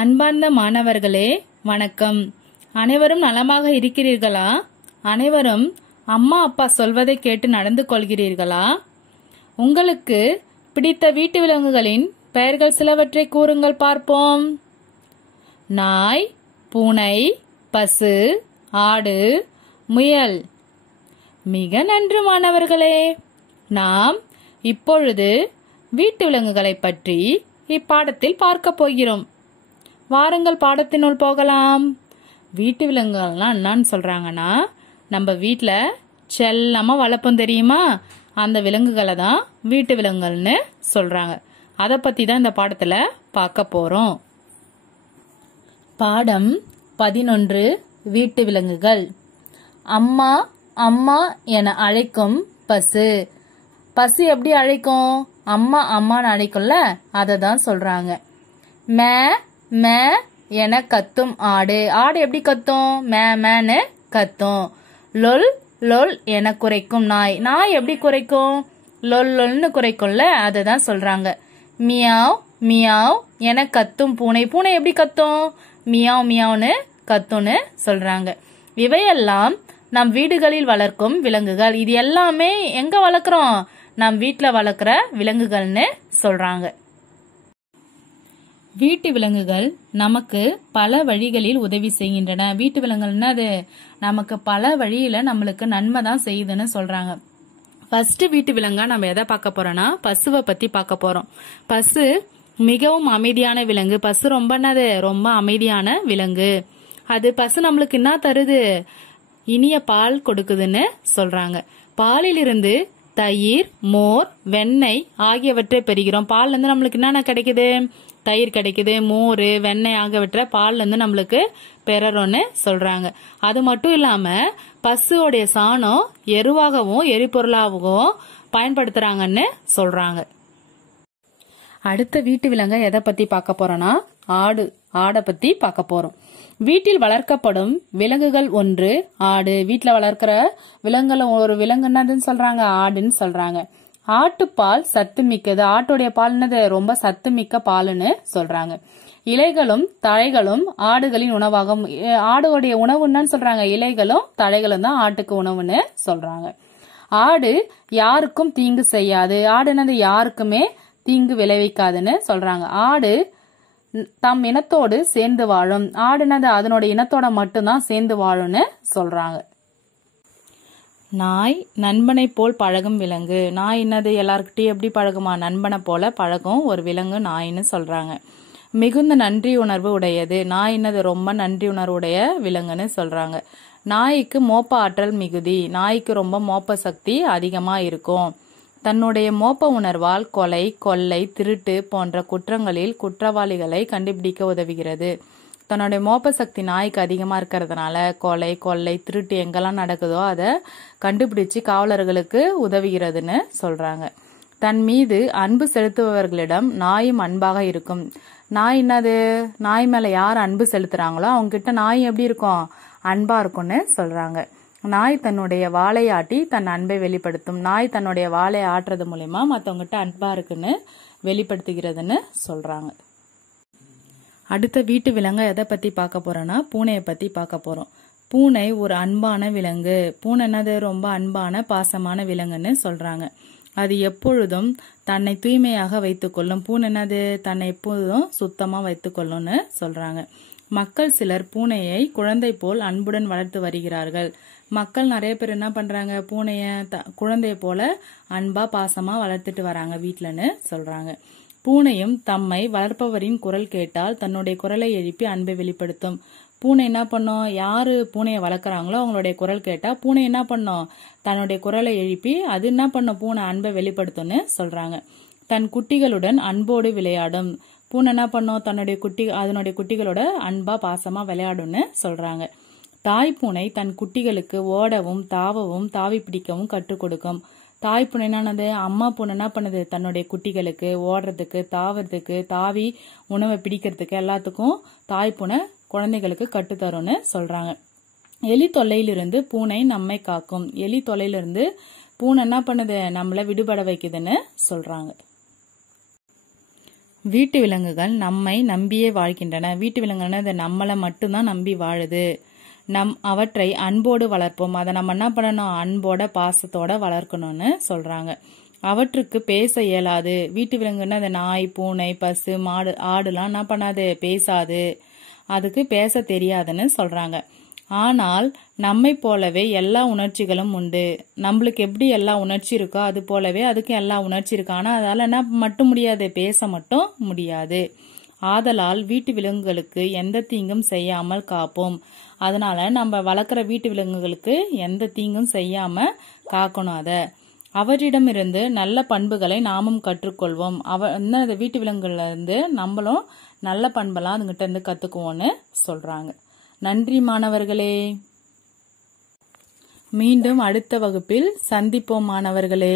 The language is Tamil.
அன்பார்ந்த மாணவர்களே வணக்கம். அனைவரும் நலமாக இருக்கிறீர்களா? அனைவரும் அம்மா அப்பா சொல்வதை கேட்டு நடந்து கொள்கிறீர்களா? உங்களுக்கு பிடித்த வீட்டு விலங்குகளின் பெயர்கள் சிலவற்றை கூறுங்கள் பார்ப்போம். நாய், பூனை, பசு, ஆடு, முயல். மிக நன்று மாணவர்களே. நாம் இப்பொழுது வீட்டு விலங்குகளை பற்றி இப்பாடத்தில் பார்க்க போகிறோம். வாருங்கள் பாடத்தினுள் போகலாம். வீட்டு விலங்குகள்லாம் என்னன்னு சொல்றாங்கன்னா, நம்ம வீட்டுல செல்லமா வளர்ப்போம் தெரியுமா, அந்த விலங்குகளை தான் வீட்டு விலங்குகள்னு சொல்றாங்க. அதை பத்தி தான் இந்த பாடத்துல பார்க்க போறோம். பாடம் 11 வீட்டு விலங்குகள். அம்மா அம்மா என அழைக்கும் பசு. பசு எப்படி அழைக்கும்? அம்மா அம்மான்னு அழைக்கும்ல, அதை தான் சொல்றாங்க. மே மே என கத்தும் ஆடு. ஆடு எப்படி கத்தும்? மே மேன்னு கத்தும். லொல் லொல் என குறைக்கும் நாய். நாய் எப்படி குறைக்கும்? லொல் லொல்னு குறைக்கும்ல, அதை தான் சொல்றாங்க. மியாவ் மியாவ் என கத்தும் பூனை. பூனை எப்படி கத்தும்? மியாவ் மியாவ்னு கத்தும்னு சொல்றாங்க. இவையெல்லாம் நம் வீடுகளில் வளர்க்கும் விலங்குகள். இது எல்லாமே எங்க வளர்க்குறோம்? நம் வீட்டுல வளர்க்குற விலங்குகள்னு சொல்றாங்க. வீட்டு விலங்குகள் நமக்கு பல வழிகளில் உதவி செய்கின்றன. வீட்டு விலங்குகள்னா அது நமக்கு பல வழியில நம்மளுக்கு நன்மை தான் செய்யுதுன்னு சொல்றாங்க. ஃபர்ஸ்ட் வீட்டு விலங்கா நம்ம எதை பார்க்க போறோம்னா, பசுவை பத்தி பார்க்க போறோம். பசு மிகவும் அமைதியான விலங்கு. பசு ரொம்ப அமைதியான விலங்கு. அது பசு நம்மளுக்கு என்ன தருது? இனிய பால் கொடுக்குதுன்னு சொல்றாங்க. பாலிலிருந்து தயிர், மோர், வெண்ணெய் ஆகியவற்றை பெறுகிறோம். பால்ல இருந்து நம்மளுக்கு என்னென்ன கிடைக்குது? தயிர் கிடைக்குது, மோர், வெண்ணெய் ஆகியவற்றை பால்ல இருந்து நம்மளுக்கு பெறறோம்னு சொல்றாங்க. அது மட்டும் இல்லாம பசுவோடைய சாணம் எருவாகவும் எரிபொருளாகவும் பயன்படுத்துறாங்கன்னு சொல்றாங்க. அடுத்த வீட்டு விலங்கை எதை பத்தி பார்க்க போறோம்னா, ஆடு. ஆடை பத்தி பார்க்க போறோம். வீட்டில் வளர்க்கப்படும் விலங்குகள் ஒன்று ஆடு. வீட்டுல வளர்க்கிற விலங்குகள் ஒரு விலங்கு என்னதுன்னு சொல்றாங்க? ஆடுன்னு சொல்றாங்க. ஆட்டுப்பால் சத்து மிக்கது. ஆட்டுடைய பால் என்னது? ரொம்ப சத்து மிக்க பால்னு சொல்றாங்க. இலைகளும் தழைகளும் ஆடுகளின் உணவாகும். ஆடுடைய உணவு என்னன்னு சொல்றாங்க? இலைகளும் தழைகளும் தான் ஆட்டுக்கு உணவுன்னு சொல்றாங்க. ஆடு யாருக்கும் தீங்கு செய்யாது. ஆடு என்னது? யாருக்குமே தீங்கு விளைவிக்காதுன்னு சொல்றாங்க. ஆடு தம் இனத்தோடு சேர்ந்து வாழும். ஆடுனது அதனோட இனத்தோட மட்டும்தான் சேர்ந்து வாழும்னு சொல்றாங்க. நாய் நண்பனை போல் பழகும் விலங்கு. நாய் என்னது? எல்லார்கிட்டயும் எப்படி பழகுமா? நண்பனை போல பழகும் ஒரு விலங்கு நாயின்னு சொல்றாங்க. மிகுந்த நன்றி உணர்வு உடையது. நாய் என்னது? ரொம்ப நன்றி உணர்வுடைய விலங்குன்னு சொல்றாங்க. நாய்க்கு மோப்ப ஆற்றல் மிகுதி. நாய்க்கு ரொம்ப மோப்ப சக்தி அதிகமா இருக்கும். தன்னுடைய மோப்ப உணர்வால் கொலை, கொள்ளை, திருட்டு போன்ற குற்றங்களில் குற்றவாளிகளை கண்டுபிடிக்க உதவுகிறது. தன்னுடைய மோப்ப சக்தி நாய்க்கு அதிகமா இருக்கிறதுனால கொலை, கொள்ளை, திருட்டு எங்கெல்லாம் நடக்குதோ அதை கண்டுபிடிச்சு காவலர்களுக்கு உதவுகிறதுன்னு சொல்றாங்க. தன் மீது அன்பு செலுத்துபவர்களிடம் நாயும் அன்பாக இருக்கும். நாய் என்னது? நாய் மேல யார் அன்பு செலுத்துறாங்களோ அவங்க கிட்ட நாய் எப்படி இருக்கும்? அன்பா இருக்கும்னு சொல்றாங்க. நாய் தன்னுடைய வாலை ஆட்டி தன் அன்பை வெளிப்படுத்தும். நாய் தன்னுடைய வாலை ஆட்டுறது மூலமா மற்றவங்ககிட்ட அன்பா இருக்குன்னு வெளிப்படுத்துகிறதுன்னு சொல்றாங்க. அடுத்த வீட்டு விலங்கை எதை பத்தி பார்க்க போறோம்னா, பூனையை பத்தி பார்க்க போறோம். பூனை ஒரு அன்பான விலங்கு. பூனை என்னது? ரொம்ப அன்பான பாசமான விலங்குன்னு சொல்றாங்க. அது எப்பொழுதும் தன்னை தூய்மையாக வைத்துக்கொள்ளும். பூனை என்னது? தன்னை எப்பொழுதும் சுத்தமா வைத்துக்கொள்ளும்னு சொல்றாங்க. மக்கள் சிலர் பூனையை குழந்தை போல் அன்புடன் வளர்த்து வருகிறார்கள். மக்கள் நிறைய பேர் என்ன பண்றாங்க? பூனைய குழந்தைய போல அன்பா பாசமா வளர்த்துட்டு வராங்க வீட்டுலன்னு சொல்றாங்க. பூனையும் தம்மை வளர்ப்பவரின் குரல் கேட்டால் தன்னுடைய குரலை எழுப்பி அன்பை வெளிப்படுத்தும். பூனை என்ன பண்ணும்? யாரு பூனையை வளர்க்குறாங்களோ அவங்களுடைய குரல் கேட்டா பூனை என்ன பண்ணும்? தன்னுடைய குரலை எழுப்பி அது என்ன பண்ணும்? பூனை அன்பை வெளிப்படுத்தும்னு சொல்றாங்க. தன் குட்டிகளுடன் அன்போடு விளையாடும். பூனை என்ன பண்ணும்? அதனுடைய குட்டிகளோட அன்பா பாசமா விளையாடும்னு சொல்றாங்க. தாய் பூனை தன் குட்டிகளுக்கு ஓடவும் தாவவும் தாவி பிடிக்கவும் கற்றுக் கொடுக்கும். தாய் பூனை என்னது? அம்மா பூனை என்ன பண்ணுது? தன்னுடைய குட்டிகளுக்கு ஓடுறதுக்கு, தாவறதுக்கு, தாவி உணவை பிடிக்கிறதுக்கு எல்லாத்துக்கும் தாய் பூனை குழந்தைகளுக்கு கற்றுத்தரும்னு சொல்றாங்க. எலி தொல்லையிலிருந்து பூனை நம்மை காக்கும். எலி தொல்லையிலிருந்து பூனை என்ன பண்ணுது? நம்மள விடுபட வைக்குதுன்னு சொல்றாங்க. வீட்டு விலங்குகள் நம்மை நம்பியே வாழ்கின்றன. வீட்டு விலங்குகள் இது நம்மளை மட்டும்தான் நம்பி வாழுது. அவற்றை அன்போடு வளர்ப்போம். அதை நம்ம என்ன பண்ணணும்? அன்போட பாசத்தோட வளர்க்கணும்னு சொல்றாங்க. அவற்றுக்கு பேச இயலாது. வீட்டு விலங்குன்னா அந்த நாய், பூனை, பசு, மாடு, ஆடுலாம் என்ன பண்ணாது? பேசாது. அதுக்கு பேச தெரியாதுன்னு சொல்றாங்க. ஆனால் நம்மை போலவே எல்லா உணர்ச்சிகளும் உண்டு. நம்மளுக்கு எப்படி எல்லா உணர்ச்சி இருக்கோ அது போலவே அதுக்கு எல்லா உணர்ச்சி இருக்கு. ஆனா அதால என்ன மட்டும் முடியாது? பேச மட்டும் முடியாது. ஆதலால் வீட்டு விலங்குகளுக்கு எந்த தீங்கும் செய்யாமல் காப்போம். அதனால நம்ம வளர்க்குற வீட்டு விலங்குகளுக்கு எந்த தீங்கும் செய்யாம காக்கணும். அவற்றிடமிருந்து நல்ல பண்புகளை நாமும் கற்றுக்கொள்வோம். வீட்டு விலங்குகள்ல இருந்து நம்மளும் நல்ல பண்பெல்லாம் அதுங்கிட்ட இருந்து கத்துக்குவோம்னு சொல்றாங்க. நன்றி மாணவர்களே. மீண்டும் அடுத்த வகுப்பில் சந்திப்போம் மாணவர்களே.